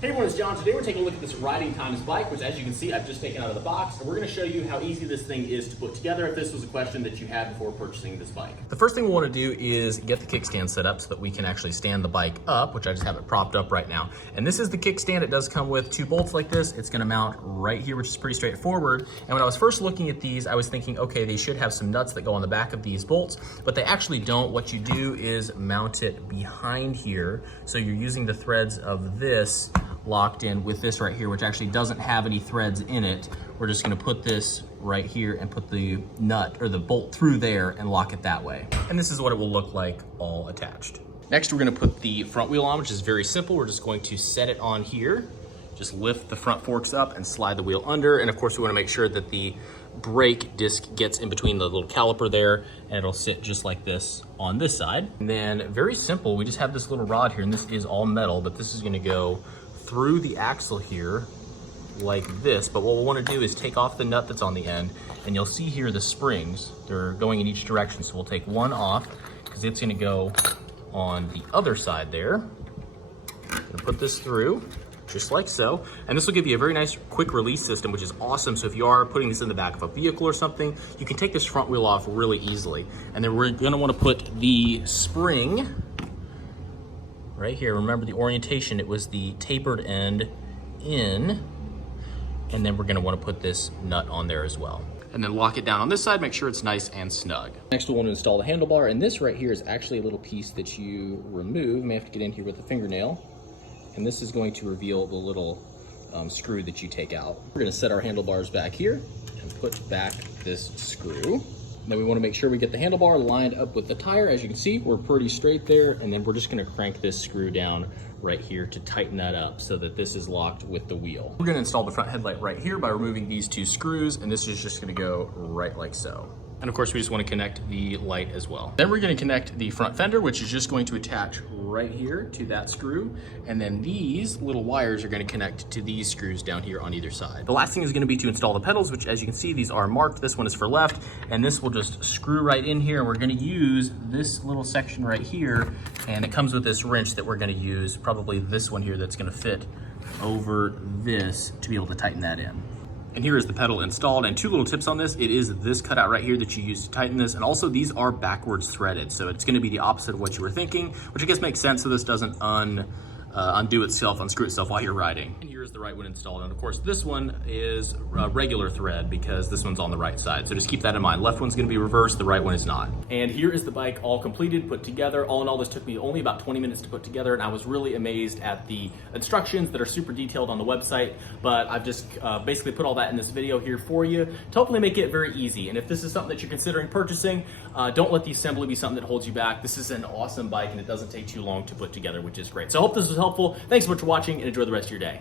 Hey everyone, it's John. Today we're taking a look at this Riding Times bike, which as you can see, I've just taken out of the box, and we're going to show you how easy this thing is to put together if this was a question that you had before purchasing this bike. The first thing we want to do is get the kickstand set up so that we can actually stand the bike up, which I just have it propped up right now. And this is the kickstand. It does come with two bolts like this. It's going to mount right here, which is pretty straightforward. And when I was first looking at these, I was thinking, okay, they should have some nuts that go on the back of these bolts, but they actually don't. What you do is mount it behind here. So you're using the threads of this locked in with this right here, which actually doesn't have any threads in it. We're just gonna put this right here and put the nut or the bolt through there and lock it that way. And this is what it will look like all attached. Next, we're gonna put the front wheel on, which is very simple. We're just going to set it on here. Just lift the front forks up and slide the wheel under. And of course, we wanna make sure that the brake disc gets in between the little caliper there, and it'll sit just like this on this side. And then very simple, we just have this little rod here, and this is all metal, but this is gonna go through the axle here like this. But what we'll want to do is take off the nut that's on the end, and you'll see here the springs, they're going in each direction. So we'll take one off because it's going to go on the other side there. Gonna put this through just like so, and this will give you a very nice quick release system, which is awesome. So if you are putting this in the back of a vehicle or something, you can take this front wheel off really easily. And then we're going to want to put the spring right here. Remember the orientation, it was the tapered end in, and then we're gonna wanna put this nut on there as well. And then lock it down on this side, make sure it's nice and snug. Next we'll wanna install the handlebar, and this right here is actually a little piece that you remove. You may have to get in here with a fingernail, and this is going to reveal the little screw that you take out. We're gonna set our handlebars back here and put back this screw. Then we want to make sure we get the handlebar lined up with the tire. As you can see, we're pretty straight there. And then we're just going to crank this screw down right here to tighten that up so that this is locked with the wheel. We're going to install the front headlight right here by removing these two screws. And this is just going to go right like so. And of course, we just want to connect the light as well. Then we're going to connect the front fender, which is just going to attach right here to that screw. And then these little wires are going to connect to these screws down here on either side. The last thing is going to be to install the pedals, which as you can see, these are marked. This one is for left, and this will just screw right in here. And we're going to use this little section right here. And it comes with this wrench that we're going to use, probably this one here that's going to fit over this to be able to tighten that in. And here is the pedal installed, and two little tips on this. It is this cutout right here that you use to tighten this, and also these are backwards threaded, so it's gonna be the opposite of what you were thinking, which I guess makes sense so this doesn't unscrew itself while you're riding. And here's the right one installed, and of course this one is a regular thread because this one's on the right side, so just keep that in mind. Left one's gonna be reversed, the right one is not. And here is the bike all completed, put together. All in all, this took me only about 20 minutes to put together, and I was really amazed at the instructions that are super detailed on the website, but I've just basically put all that in this video here for you to hopefully make it very easy. And if this is something that you're considering purchasing, don't let the assembly be something that holds you back. This is an awesome bike, and it doesn't take too long to put together, which is great. So I hope this was helpful. Thanks so much for watching, and enjoy the rest of your day.